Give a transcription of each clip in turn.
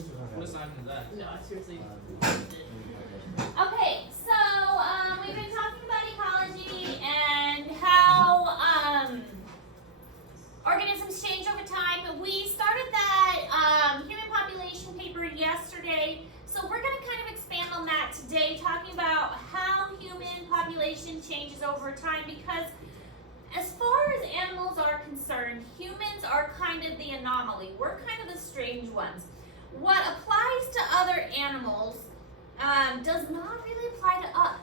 What assignment is that? No, seriously. Okay, so we've been talking about ecology and how organisms change over time. We started that human population paper yesterday, so we're going to kind of expand on that today, talking about how human population changes over time, because as far as animals are concerned, humans are kind of the anomaly. We're kind of the strange ones. What applies to other animals does not really apply to us.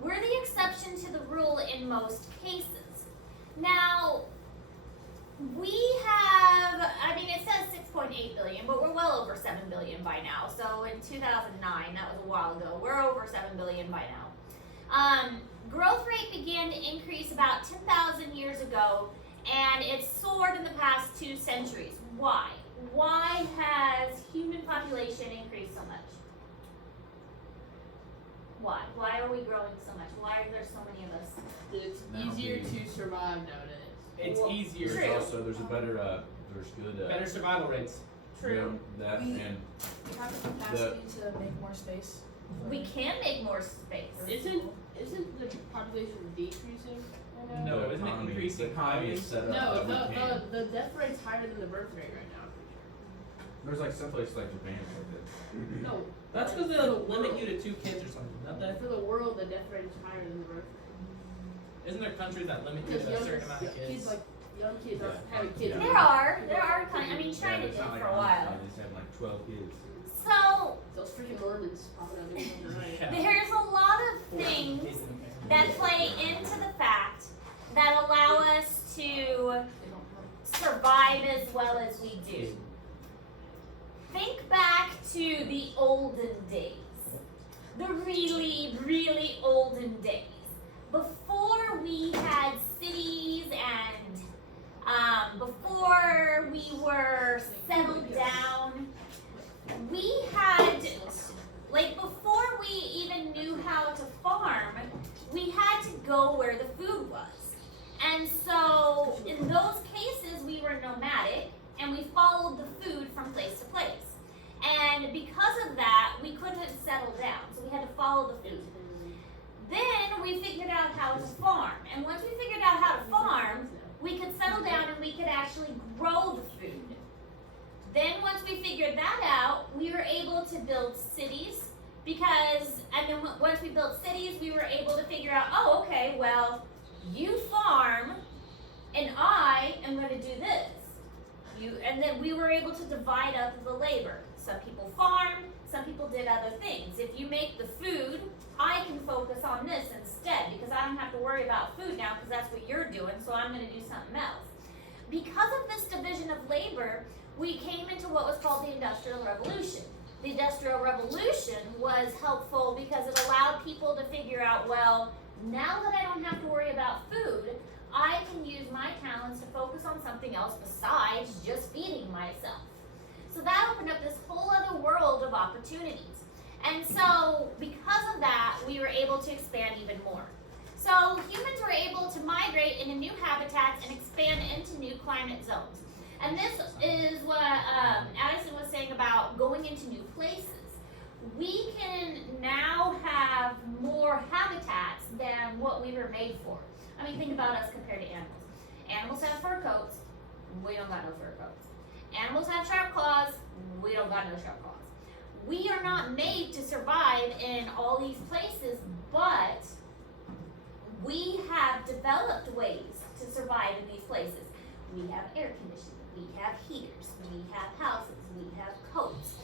We're the exception to the rule in most cases. Now, we have, it says 6.8 billion, but we're well over 7 billion by now. So in 2009, that was a while ago, we're over 7 billion by now. Growth rate began to increase about 10,000 years ago, and it's soared in the past 2 centuries. Why? Why has human population increased so much? Why? Why are we growing so much? Why are there so many of us? It's easier to survive nowadays. It's easier. True. There's a better, there's good, Better survival rates. True. That We- and We have the capacity to make more space. We can make more space. Isn't the population decreasing right now? No, the isn't it economy- increasing the economy is economies? set up No, that we can. the death rate's higher than the birth rate right now, I'm pretty There's like some places like Japan it's like that. sure. No. That's like, because for the they'll limit world. you to 2 kids or something. Not that. For the world, the death rate is higher than the birth rate. Isn't there countries that limit you Because to a certain amount of kids, kids? like young kids, Yeah. aren't having kids. Yeah. There are kind of, China but did it's not like for a America, while. They just have like 12 kids. So Those freaking Mormons popping out of the right. Yeah. there's a lot of things that play into the fact that allow us to They don't have. survive as well as we do. Think back to the olden days. The really, really olden days. Before we had cities and before we were settled down, we had, before we even knew how to farm, we had to go where the food was. And so, in those cases, we were nomadic, and we followed the food from place to place. And because of that, we couldn't settle down, so we had to follow the food. Then we figured out how to farm, and once we figured out how to farm, we could settle down and we could actually grow the food. Then once we figured that out, we were able to build cities, and then once we built cities, we were able to figure out, oh, okay, well, you farm, and I am going to do this. And then we were able to divide up the labor. Some people farmed, some people did other things. If you make the food, I can focus on this instead, because I don't have to worry about food now, because that's what you're doing, so I'm going to do something else. Because of this division of labor, we came into what was called the Industrial Revolution. The Industrial Revolution was helpful because it allowed people to figure out, well, now that I don't have to worry about food, I can use my talents to focus on something else besides just feeding myself. So that opened up this whole other world of opportunities. And so because of that, we were able to expand even more. So humans were able to migrate into new habitats and expand into new climate zones. And this is what Addison was saying about going into new places. We can now have more habitats than what we were made for. Think about us compared to animals. Animals have fur coats. We don't got no fur coats. Animals have sharp claws. We don't got no sharp claws. We are not made to survive in all these places, but we have developed ways to survive in these places. We have air conditioning. We have heaters. We have houses. We have coats.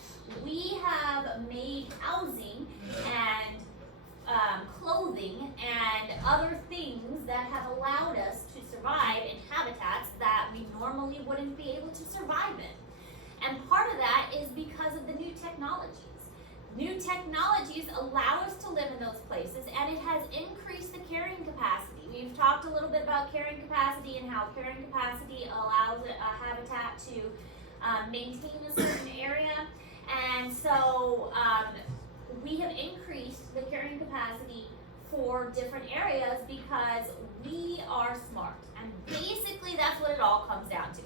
We have made housing and clothing and other things that have allowed us to survive in habitats that we normally wouldn't be able to survive in. And part of that is because of the new technologies. New technologies allow us to live in those places, and it has increased the carrying capacity. We've talked a little bit about carrying capacity and how carrying capacity allows a habitat to maintain a certain area. And so we have increased the carrying capacity for different areas because we are smart. And basically that's what it all comes down to.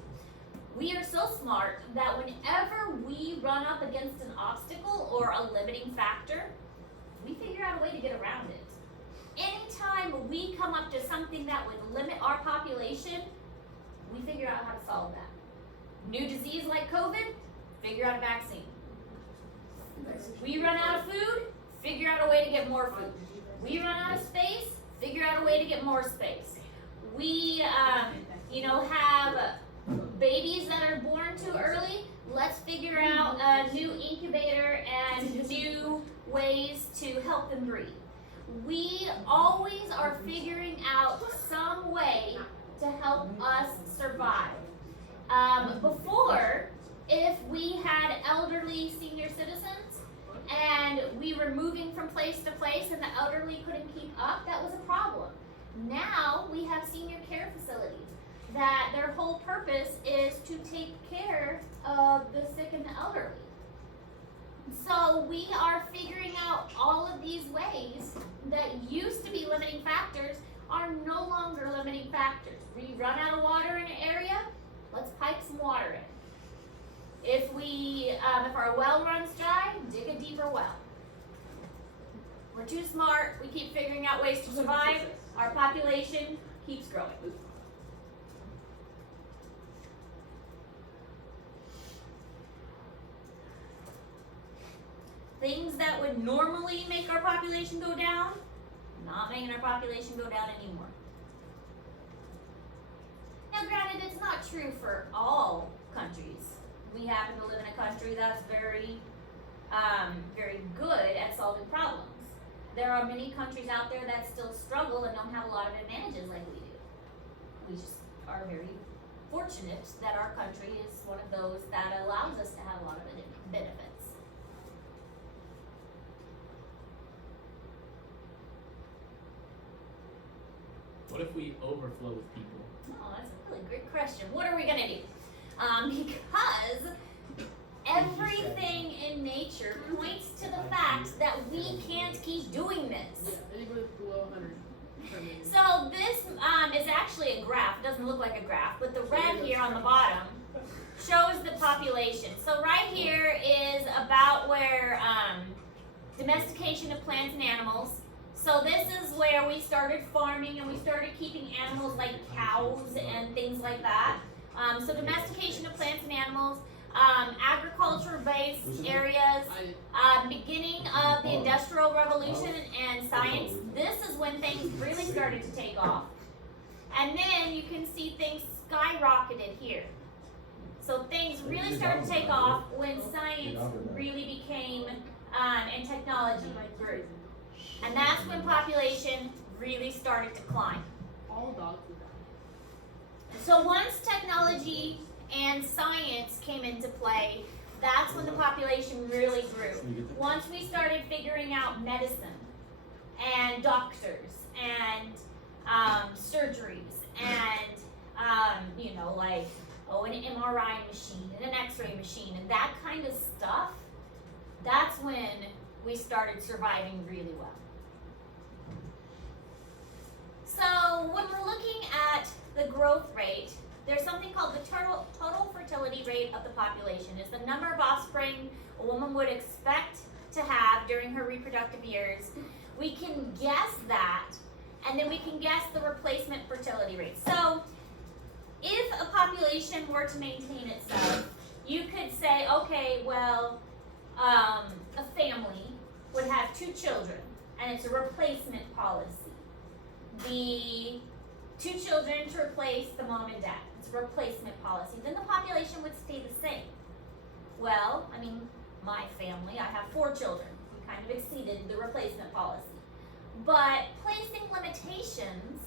We are so smart that whenever we run up against an obstacle or a limiting factor, we figure out a way to get around it. Anytime we come up to something that would limit our population, we figure out how to solve that. New disease like COVID, figure out a vaccine. We run out of food, figure out a way to get more food. We run out of space, figure out a way to get more space. We, have babies that are born too early. Let's figure out a new incubator and new ways to help them breathe. We always are figuring out some way to help us survive. Before, if we had elderly senior citizens and we were moving from place to place and the elderly couldn't keep up, that was a problem. Now we have senior care facilities that their whole purpose is to take care of the sick and the elderly. So we are figuring out all of these ways that used to be limiting factors are no longer limiting factors. We run out of water in an area, let's pipe some water in. If our well runs dry, dig a deeper well. We're too smart, we keep figuring out ways to survive, our population keeps growing. Things that would normally make our population go down, not making our population go down anymore. Now granted, it's not true for all countries. We happen to live in a country that's very good at solving problems. There are many countries out there that still struggle and don't have a lot of advantages like we do. We just are very fortunate that our country is one of those that allows us to have a lot of benefits. What if we overflow with people? Oh, that's a really great question. What are we gonna do? Because everything in nature points to the fact that we can't keep doing this. Yeah, anybody below 100. So this is actually a graph. It doesn't look like a graph, but the red here on the bottom shows the population. So right here is about where domestication of plants and animals. So this is where we started farming and we started keeping animals like cows and things like that. So domestication of plants and animals, agriculture-based areas, beginning of the Industrial Revolution and science. This is when things really started to take off. And then you can see things skyrocketed here. So things really started to take off when science really became, and technology grew. And that's when population really started to climb. All dogs would die. So once technology and science came into play, that's when the population really grew. Once we started figuring out medicine and doctors and surgeries and an MRI machine and an X-ray machine and that kind of stuff, that's when we started surviving really well. So when we're looking at the growth rate, there's something called the total fertility rate of the population. It's the number of offspring a woman would expect to have during her reproductive years. We can guess that, and then we can guess the replacement fertility rate. So if a population were to maintain itself, you could say, okay, well, a family would have 2 children, and it's a replacement policy. The 2 children to replace the mom and dad. It's a replacement policy. Then the population would stay the same. Well, my family, I have 4 children. We kind of exceeded the replacement policy. But placing limitations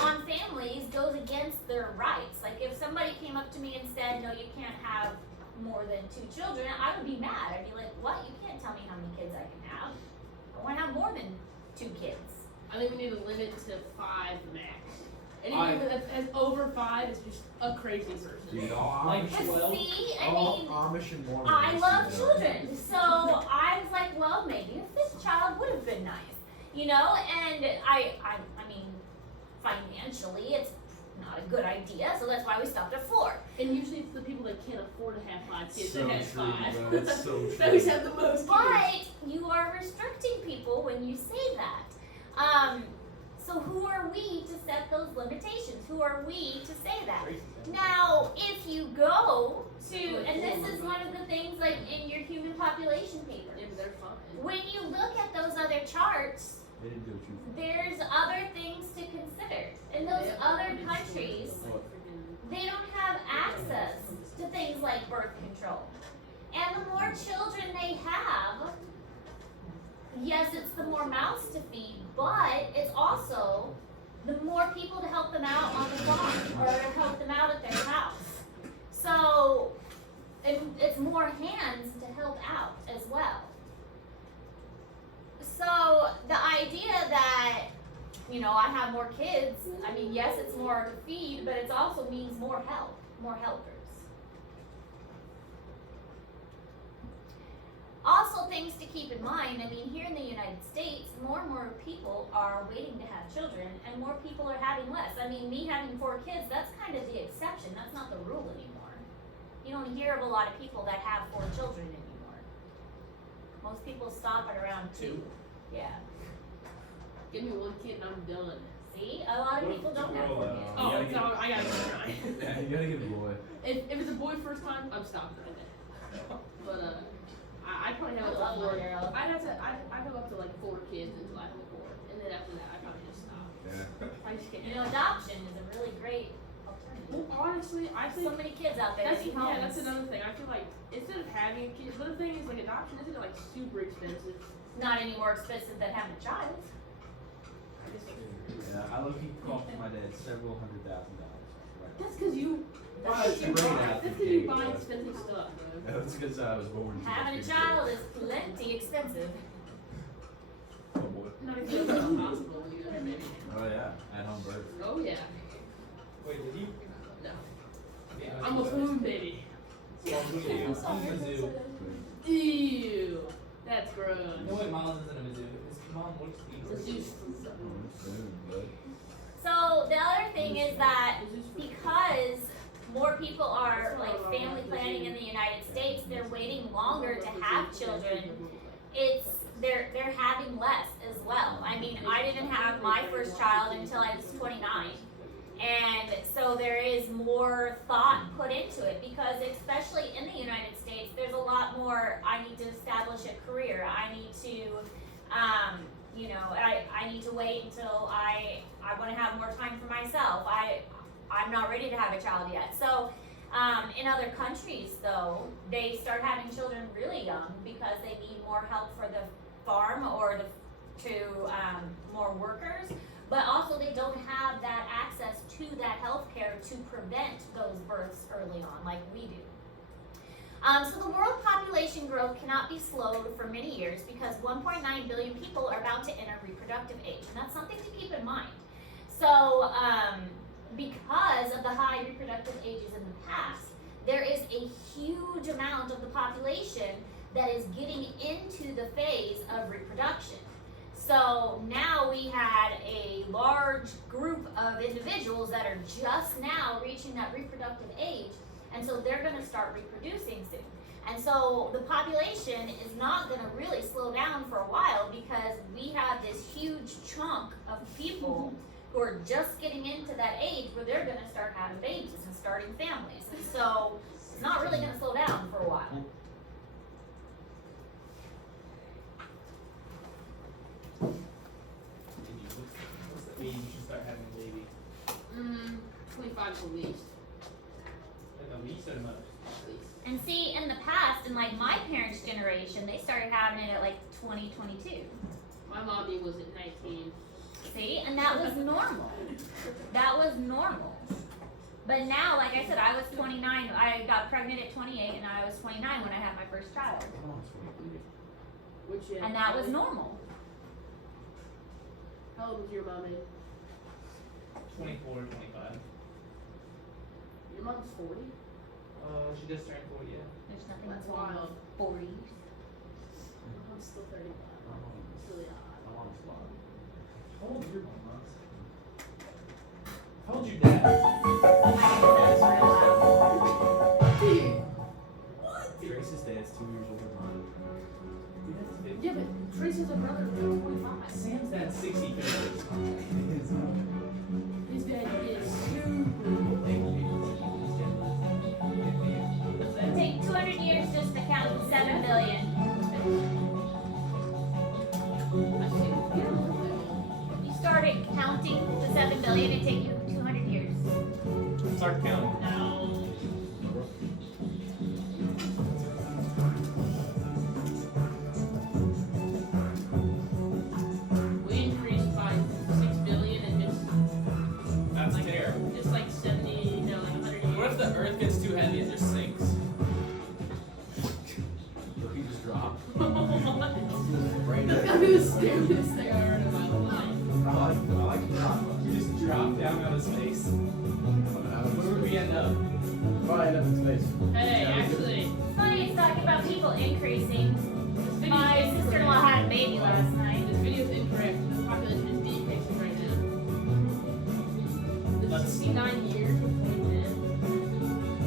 on families goes against their rights. Like if somebody came up to me and said, no, you can't have more than 2 children, I would be mad. I'd be like, what? You can't tell me how many kids I can have. I want to have more than 2 kids. I think we need to limit to 5 max. Anything that's over 5 is just a crazy person. Dude, all Like Amish, 12? See, all Amish and Mormons. I love children, so I was like, well, maybe a 5th child would have been nice, and I mean, financially, it's not a good idea, so that's why we stopped at 4. And usually it's the people that can't afford to have 5 kids So that have true, 5. bro. It's so true. Those have the most kids. But you are restricting people when you say that. So who are we to set those limitations? Who are we to say that? Now, if you go to, and this is one of the things like in your human population paper, Yeah, but they're fine. when you look at those other charts, They didn't go too far. there's other things to consider. In those other countries, they don't have access to things like birth control. And the more children they have, yes, it's the more mouths to feed, but it's also the more people to help them out on the farm or to help them out at their house. So it's more hands to help out as well. So the idea that, you know, I have more kids, I mean, yes, it's more to feed, but it also means more help, more helpers. Also, things to keep in mind, I mean, here in the United States, more and more people are waiting to have children, and more people are having less. I mean, me having 4 kids, that's kind of the exception, that's not the rule anymore. You don't hear of a lot of people that have 4 children anymore. Most people stop at around 2. Yeah. Give me 1 kid and I'm done. See, a lot of people don't have 4 kids. Oh, gotta so I gotta keep trying. Yeah, you gotta get a boy. If it's a boy first time, I'm stopping right there. But I probably have I up love to 4. my girl. I'd have up to like 4 kids until I have a 4, and then after that I probably just stop. Yeah. I just can't. You know, adoption is a really great alternative. Well, honestly, I think So many kids out there that's, need homes. yeah, that's another thing. I feel like instead of having a kid, but the thing is, like, adoption isn't like super expensive. Not any more expensive than having a child. I guess Yeah, I low key cost my dad several $100,000. Right. that's because you. Well, That's it's because great you buy. out That's the because you gate, buy but- expensive stuff, bro. That's because I was born. too Having a much child is plenty expensive. Oh boy. Not if you go to the hospital, you know, maybe. Oh yeah, at home birth. Oh yeah. Wait, did he? No. Yeah, I'm a food baby. So who's the Mizzou? Ew. That's gross. No way, Miles isn't a Mizzou. His mom works It's a for Zeus fruit. So the other thing is that because more people are like family planning in the United States, they're waiting longer to have children. They're having less as well. I mean, I didn't have my first child until I was 29. And so there is more thought put into it because especially in the United States, there's a lot more, I need to establish a career. I need to, you know, I need to wait until I want to have more time for myself. I'm not ready to have a child yet. So in other countries though, they start having children really young because they need more help for the farm or to more workers. But also they don't have that access to that health care to prevent those births early on like we do. So the world population growth cannot be slowed for many years because 1.9 billion people are about to enter reproductive age, and that's something to keep in mind. So because of the high reproductive ages in the past, there is a huge amount of the population that is getting into the phase of reproduction. So now we had a large group of individuals that are just now reaching that reproductive age, and so they're going to start reproducing soon. And so the population is not going to really slow down for a while because we have this huge chunk of people who are just getting into that age where they're going to start having babies and starting families. And so it's not really going to slow down for a while. what's the age you should start having a baby? 25 at least. Like a least or most? At least. And see, in the past, in like my parents' generation, they started having it at like 20, 22. My mommy was at 19. See, and that was normal. That was normal. But now, like I said, I was 29. I got pregnant at 28, and I was 29 when I had my first child. Which yeah. And that was normal. How old was your mommy? 24, 25. Your mom's 40? She just turned 40, yeah. There's nothing That's wrong wild. with 40s. I'm still 35. It's really odd. How old is your mom, Miles? If I How old's your dad? That's real loud. Dude. Grace's dad's 2 years older than mine. Dude, that's big. Yeah, but Tracy's a brother of 25. Sam's dad's 63. His dad is super. It'll take 200 years just to count 7 billion. You started counting to 7 billion, it'd take you 200 years. Start counting. No. We increased by 6 billion in That's fair. just like 70, no, like 100 years. What if the Earth gets too heavy and just sinks? Look, he just dropped. That's gonna be the stupidest thing I heard in my life. I like the drop. You just drop down out of space. Where would we end up? Probably end up in space. Hey, actually, It's funny, it's talking about people increasing. this video My is sister-in-law incorrect. had a baby last night. This video is incorrect. The population is decreasing right now. The Let's- 69 years of 2010.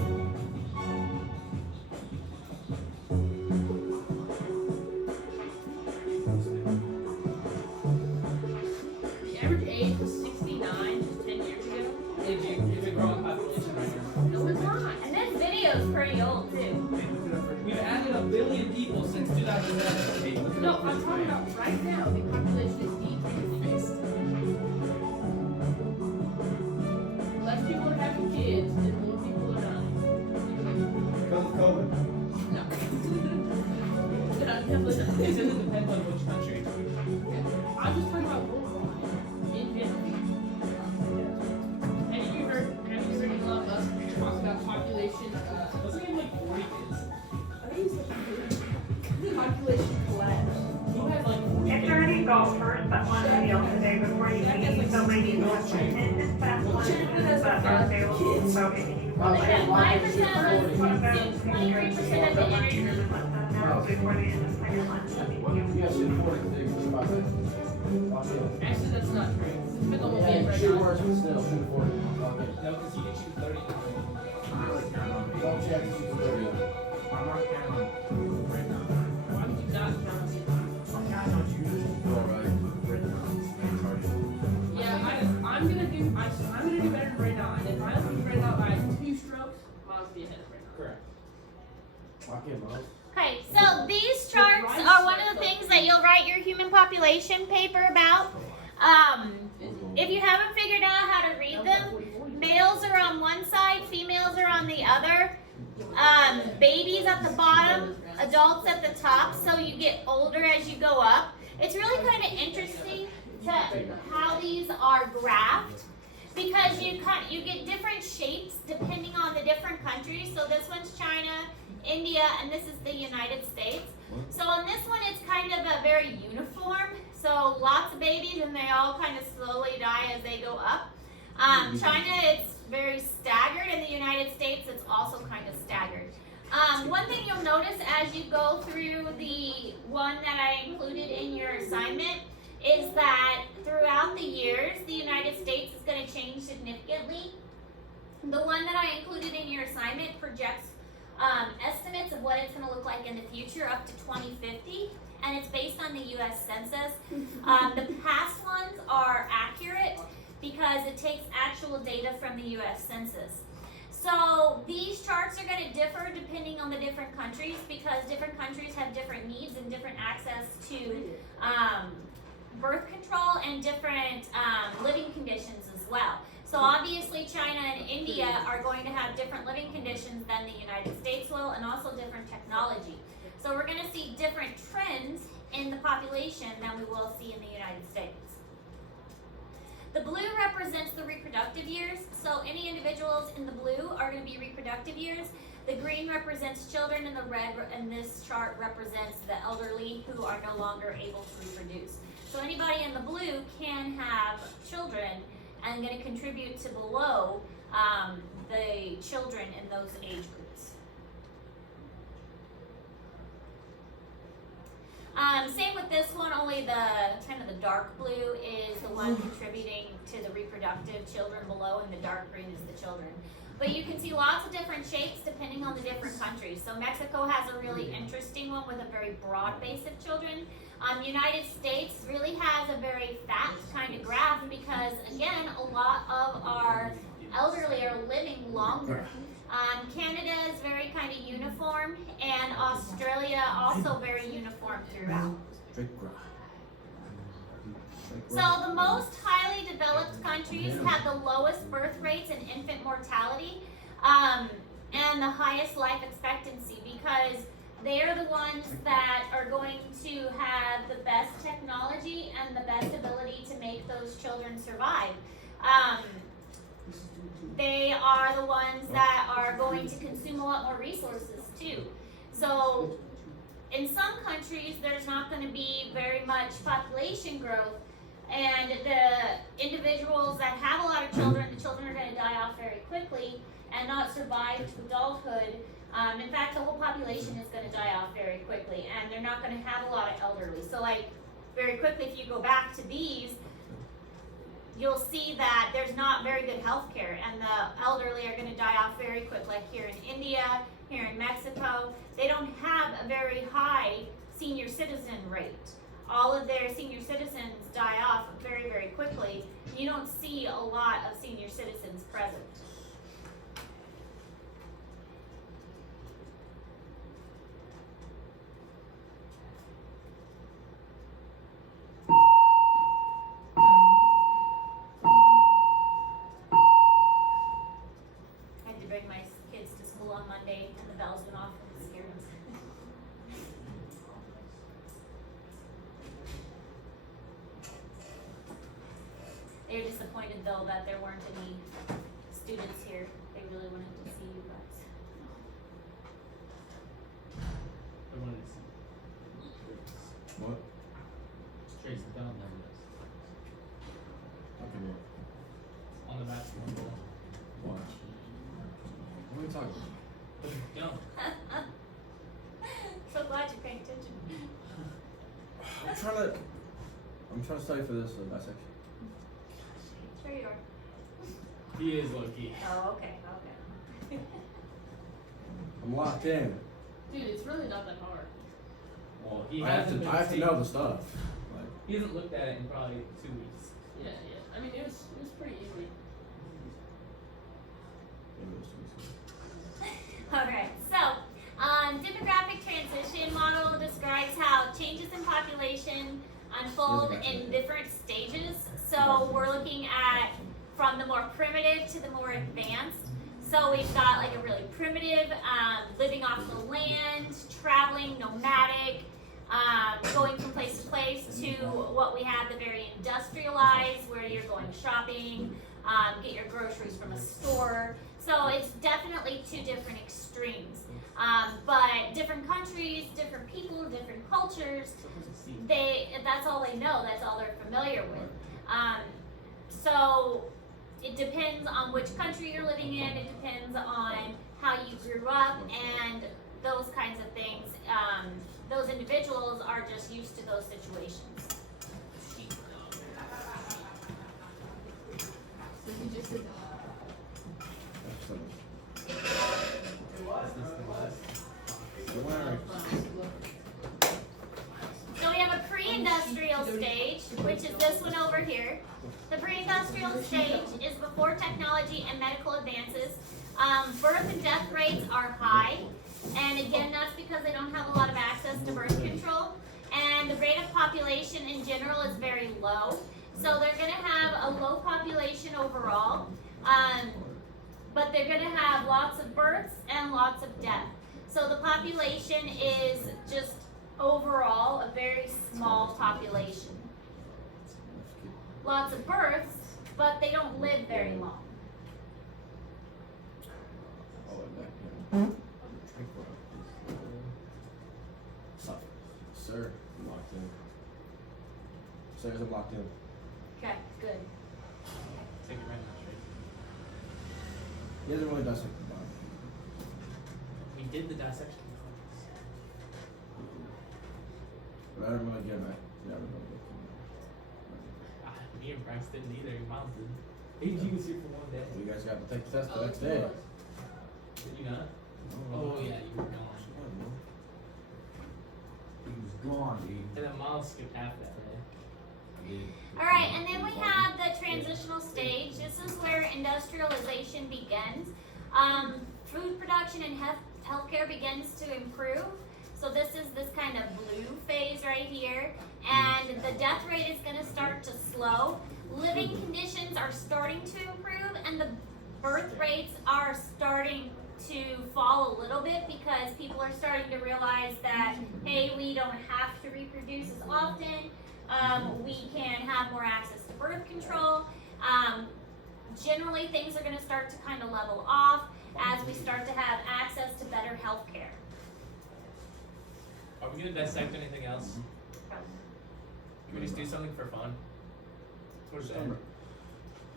The average age was 69 just 10 years ago. It's a growing population right now. No, it's not. And this video is pretty old too. We've added 1 billion people since 2007. No, I'm talking about right now. The population is decreasing. Less people are having kids and more people are dying. Because of COVID. No. No, definitely not. It doesn't depend on which country. I'm just talking about worldwide. In general. Have you heard Elon Musk talk about population, Let's give him like 40 kids. I think he said population collapse. Who has like 40 If kids? there are any golfers that want to deal today before you leave, the ladies will attend this fast lunches that are available. So if you They have 5% of want the to students, go 23% of the energy. let them know before the end of your lunch. Yeah, shit, 40 things. Actually, that's not true. Depends on what we have right Shoot now. worse, but still, shoot 40. No, because you can shoot 30. Don't check, shoot 30. I'm not counting right now. Why would you not count it? Yeah, I'm gonna do better than Red Dot. And if I don't beat Red Dot by 2 strokes, Miles will be ahead of Red Dot. Correct. Okay, so these charts are one of the things that you'll write your human population paper about. If you haven't figured out how to read them, males are on one side, females are on the other. Babies at the bottom, adults at the top, so you get older as you go up. It's really kind of interesting to how these are graphed because you get different shapes depending on the different countries. So this one's China, India, and this is the United States. So on this one, it's kind of a very uniform. So lots of babies, and they all kind of slowly die as they go up. China, it's very staggered. In the United States, it's also kind of staggered. One thing you'll notice as you go through the one that I included in your assignment is that throughout the years, the United States is going to change significantly. The one that I included in your assignment projects estimates of what it's going to look like in the future up to 2050, and it's based on the U.S. Census. The past ones are accurate because it takes actual data from the U.S. Census. So these charts are going to differ depending on the different countries because different countries have different needs and different access to birth control and different living conditions as well. So obviously China and India are going to have different living conditions than the United States will, and also different technology. So we're going to see different trends in the population than we will see in the United States. The blue represents the reproductive years, so any individuals in the blue are going to be reproductive years. The green represents children, and the red in this chart represents the elderly who are no longer able to reproduce. So anybody in the blue can have children and going to contribute to below the children in those age groups. Same with this one, only the kind of the dark blue is the one contributing to the reproductive children below, and the dark green is the children. But you can see lots of different shapes depending on the different countries. So Mexico has a really interesting one with a very broad base of children. United States really has a very fat kind of graph because, again, a lot of our elderly are living longer. Canada is very kind of uniform, and Australia also very uniform throughout. So the most highly developed countries have the lowest birth rates and infant mortality, and the highest life expectancy because they are the ones that are going to have the best technology and the best ability to make those children survive. They are the ones that are going to consume a lot more resources too. So in some countries, there's not going to be very much population growth, and the individuals that have a lot of children, the children are going to die off very quickly and not survive to adulthood. In fact, the whole population is going to die off very quickly, and they're not going to have a lot of elderly. So like very quickly, if you go back to these, you'll see that there's not very good health care, and the elderly are going to die off very quick, like here in India, here in Mexico. They don't have a very high senior citizen rate. All of their senior citizens die off very, very quickly. You don't see a lot of senior citizens present. I had to bring my kids to school on Monday, and the bells went off and scared them. They were disappointed though that there weren't any students here. They really wanted to see you guys. I wanted to see. What? Trace the bell numbers Okay, well, on the basketball goal. what? What are we talking about? No. So glad you're paying attention. I'm trying to study for this dissection. Sure you are. He is low key. Oh, okay, okay. I'm locked in. Dude, it's really not that hard. Well, he I have hasn't to. been I have to seeing- know the stuff. Like, He hasn't looked at it in probably 2 weeks. Yeah, yeah. I mean, it was pretty easy. maybe it's too easy. Alright, so demographic transition model describes how changes in population unfold in different stages. So we're looking at from the more primitive to the more advanced. So we've got like a really primitive, living off the land, traveling, nomadic, going from place to place, to what we have the very industrialized, where you're going shopping, get your groceries from a store. So it's definitely two different extremes. But different countries, different people, different cultures, that's all they know, that's all they're familiar with. So it depends on which country you're living in, it depends on how you grew up, and those kinds of things. Those individuals are just used to those situations. So he just did That's something. Is this the last? So we have a pre-industrial stage, which is this one over here. The pre-industrial stage is before technology and medical advances. Birth and death rates are high, and again, that's because they don't have a lot of access to birth control. And the rate of population in general is very low. So they're going to have a low population overall, but they're going to have lots of births and lots of death. So the population is just overall a very small population. Lots of births, but they don't live very long. Oh, and that, yeah. Sir, I'm locked in. Sirs, I'm locked in. Okay, good. Take it right now, Trace. He hasn't really dissected the body. We did the dissection. But Never gonna get back. Never gonna get Me and Bryce didn't either. Miles did. AG was here for one day. You guys got to take the test the Oh, next day. Did you not? Oh yeah, you were gone. He was gone, dude. And then Miles skipped half that day. Alright, and then we have the transitional stage. This is where industrialization begins. Food production and healthcare begins to improve. So this is this kind of blue phase right here. And the death rate is going to start to slow. Living conditions are starting to improve, and the birth rates are starting to fall a little bit because people are starting to realize that, hey, we don't have to reproduce as often. We can have more access to birth control. Generally, things are going to start to kind of level off as we start to have access to better health care. Are we gonna dissect anything else? Can we just do something for fun? Towards the end.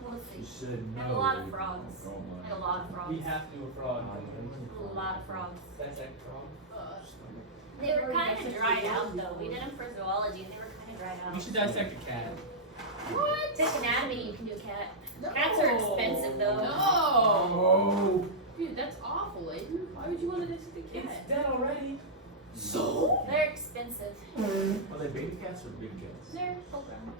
We'll You see. said no. And a lot of frogs. Oh my. And a lot of frogs. We have to do a frog. A lot of frogs. Dissect frog. They were kind of dried out though. We did them for zoology and they were kind of dried We out. should dissect a cat. What? Thick anatomy, you can do cat. No. Cats are expensive though. No. Oh. Dude, that's awful, Aiden. Why would you want to visit the It's cat? dead already. So? They're expensive. Are they baby cats or big cats? They're full grown.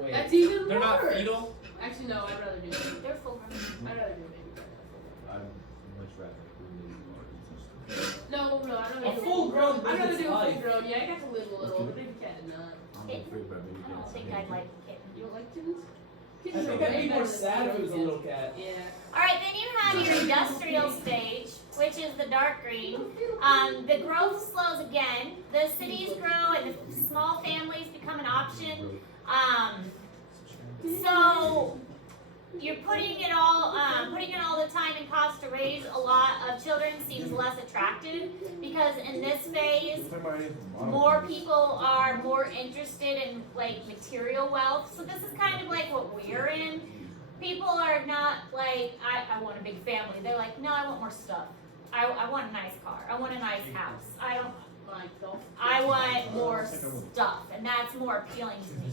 Wait. That's even They're not worse. fetal? Actually, no, I'd rather do baby. They're full grown. I'd rather do baby cat. I'd much rather No, I'd rather A do full-grown I'd rather baby's do a life. full grown. Yeah, I got to live a little. Baby cat did not. I'm afraid about baby I don't cats. think I'd like a kitten. You don't like kittens? I Kittens think are I'd way be more better than sad if it was a kittens. little cat. Yeah. Alright, then you have your industrial stage, which is the dark green. The growth slows again. The cities grow and the small families become an option. So you're putting it all the time and cost to raise a lot of children seems less attractive because in this phase, more people are more interested in like material wealth. So this is kind of like what we're in. People are not like, I want a big family. They're like, no, I want more stuff. I want a nice car. I want a nice house. I want more stuff, and that's more appealing to me.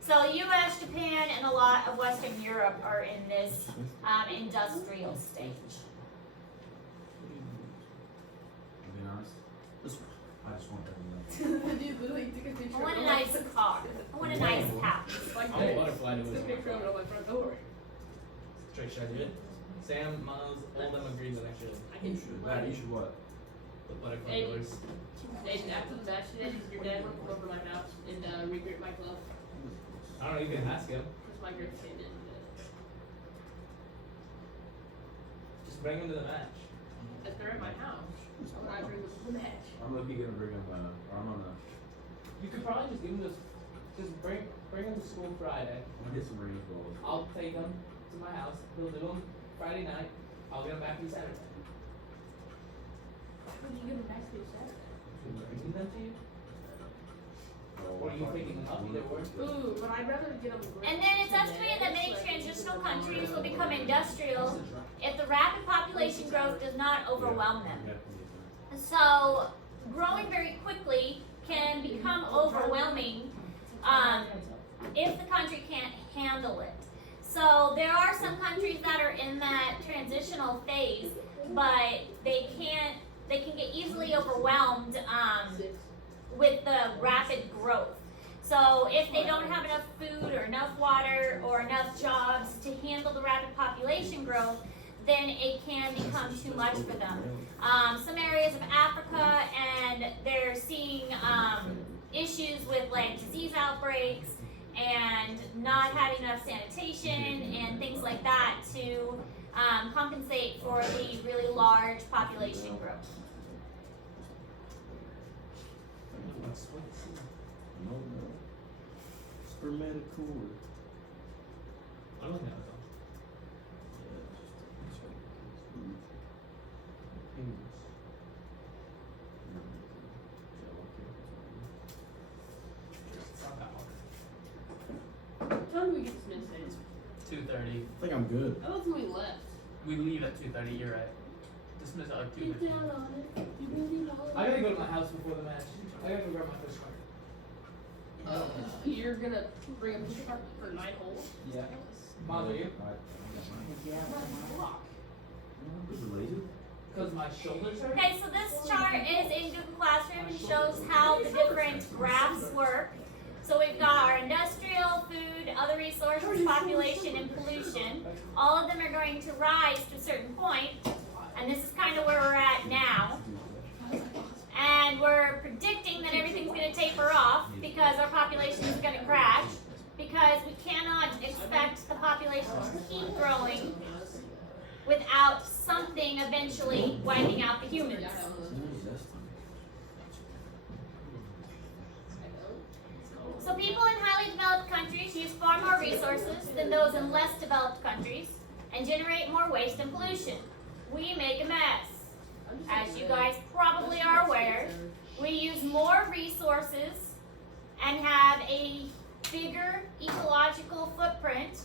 So U.S., Japan, and a lot of Western Europe are in this industrial stage. To be honest, I just want everyone. Dude literally took a picture. I want a of nice my- car. I want a nice house. Like I'm a this. butterfly to Took a this. picture of it on my front door. Should I do it? Sam, Miles, all of them agree that I should. I You can should. That you should what? The butterfly Hey. doors. Aiden, after the match today, your dad would come over to my house and regrip my glove. I don't know, you can ask him. Because my grip came in. Just bring him to the match. If they're at my house, when I bring them to the match. I'm lucky gonna bring him. Or I'm gonna. You could probably just give him this. Just bring him to school Friday. I'm gonna get some range balls. I'll take him to my house. He'll do them Friday night. I'll get him back to you Saturday. When you give them back to you Saturday? Bringing them to you? Or are you picking them up either way? Ooh, but I'd rather get them. And then it's estimated that many transitional countries will become industrial if the rapid population growth does not overwhelm them. So, growing very quickly can become overwhelming if the country can't handle it. So, there are some countries that are in that transitional phase, but they can get easily overwhelmed with the rapid growth. So, if they don't have enough food or enough water or enough jobs to handle the rapid population growth, then it can become too much for them. Some areas of Africa, and they're seeing issues with like disease outbreaks and not having enough sanitation and things like that to compensate for the really large population growth. No. Spermaticore. I don't know. It's not that hard. Tell me we get dismissed. 2:30. I think I'm good. I thought we left. We leave at 2:30. You're right. Dismiss at like Get 2:15. down on it. You really know it. I gotta go to my house before the match. I gotta go grab my first card. You're gonna bring a push cart for 9 holes? Yeah. Bother you? Is it lazy? Because my shoulders hurt? Okay, so this chart is in Google Classroom and shows how the different graphs work. So we've got our industrial, food, other resources, population, and pollution. All of them are going to rise to a certain point, and this is kind of where we're at now. And we're predicting that everything's going to taper off because our population is going to crash, because we cannot expect the population to keep growing without something eventually wiping out the humans. So people in highly developed countries use far more resources than those in less developed countries and generate more waste and pollution. We make a mess. As you guys probably are aware, we use more resources and have a bigger ecological footprint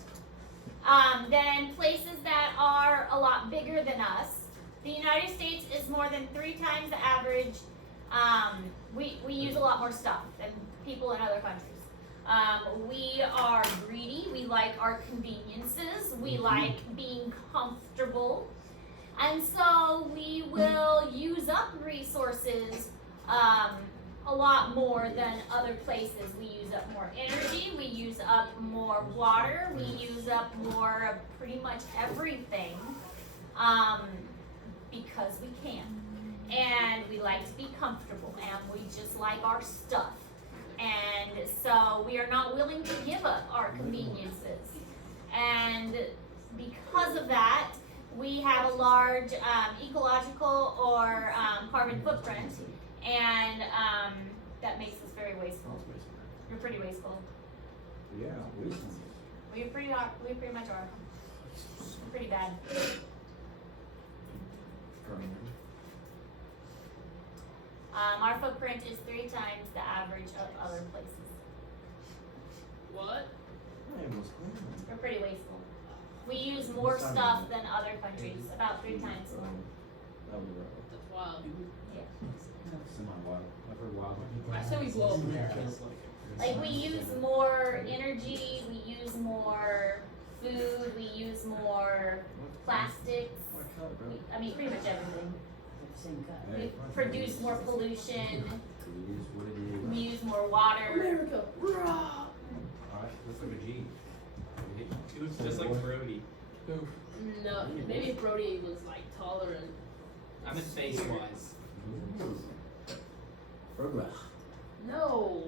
than places that are a lot bigger than us. The United States is more than 3 times the average. We use a lot more stuff than people in other countries. We are greedy. We like our conveniences. We like being comfortable. And so we will use up resources a lot more than other places. We use up more energy, we use up more water, we use up more of pretty much everything because we can. And we like to be comfortable and we just like our stuff. And so we are not willing to give up our conveniences. And because of that, we have a large ecological or carbon footprint, and that makes us very wasteful. We're pretty wasteful. Yeah, wasteful. We pretty much are. We're pretty bad. Our footprint is 3 times the average of other places. What? We're pretty wasteful. We use more stuff than other countries, about 3 times more. That's wild. I've heard wild. I say we blow up. Like, we use more energy, we use more food, we use more plastics. I mean, pretty much everything. We produce more pollution, It is what it is. we use more water. America. Rah! Alright, looks like a G. He looks just like Brody. No, maybe if Brody was like taller and. I meant face wise. Progress. No,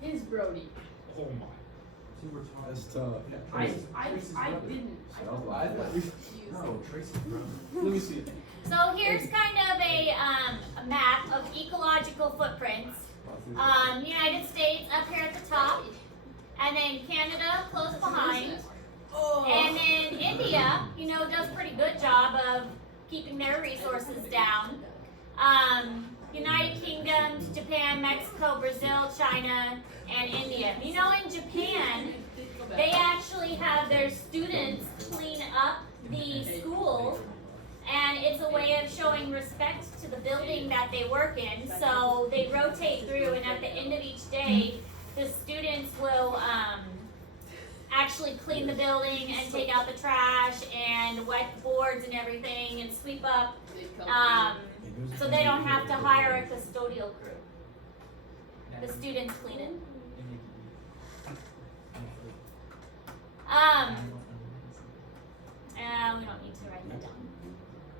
his Brody. Oh my. See, we're talking. That's tough. I didn't. I thought you. No, Tracy's brother. Let me see. So here's kind of a map of ecological footprints. United States up here at the top, and then Canada close behind, and then India, does a pretty good job of keeping their resources down. United Kingdom, Japan, Mexico, Brazil, China, and India. In Japan, they actually have their students clean up the school, and it's a way of showing respect to the building that they work in. So they rotate through, and at the end of each day, the students will actually clean the building and take out the trash and wipe the boards and everything and sweep up. So they don't have to hire a custodial crew. The students clean it. We don't need to write that down.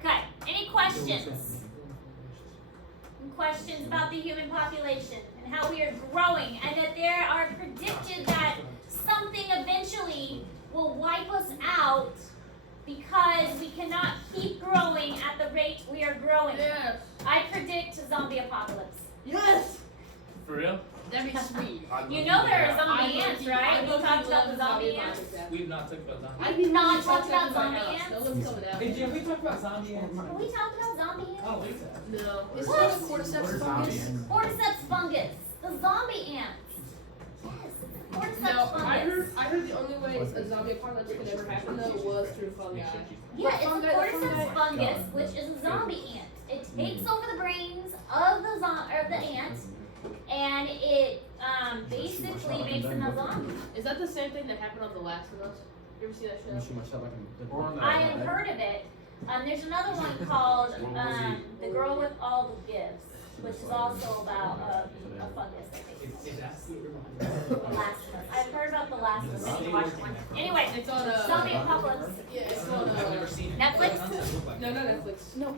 Okay, any questions? Any questions about the human population and how we are growing, and that there are predicted that something eventually will wipe us out because we cannot keep growing at the rate we are growing. Yes. I predict a zombie apocalypse. Yes. For real? That'd be sweet. There are zombie ants, right? We talked about the zombie ants. We've not talked about that. I'd be Not really talked about upset zombie if I ants? No one's coming out. Hey Jim, we talked about zombie ants. Have we talked about zombie ants? Oh, wait a No. Is What? that a cordyceps fungus? Cordyceps fungus. The zombie ants. Yes, cordyceps No, fungus. I heard the only way a zombie apocalypse could ever happen though was through fungi. Yeah, it's a fungi, cordyceps fungi. fungus, which is a zombie ant. It takes over the brains of the ant, and it basically eventually makes another zombie. Is that the same thing that happened on The Last of Us? You ever see that Let me show? shoot myself. I can. Or on I have heard of it. There's another one called The Girl with All the Gifts, which is also about a fungus, I think. It's absolutely The Last of Us. I've heard about The Last of Us. I didn't watch one. Anyway, It's on zombie apocalypse. Yeah, it's on I've never seen it. Netflix? What does it look like? No, not Netflix. No.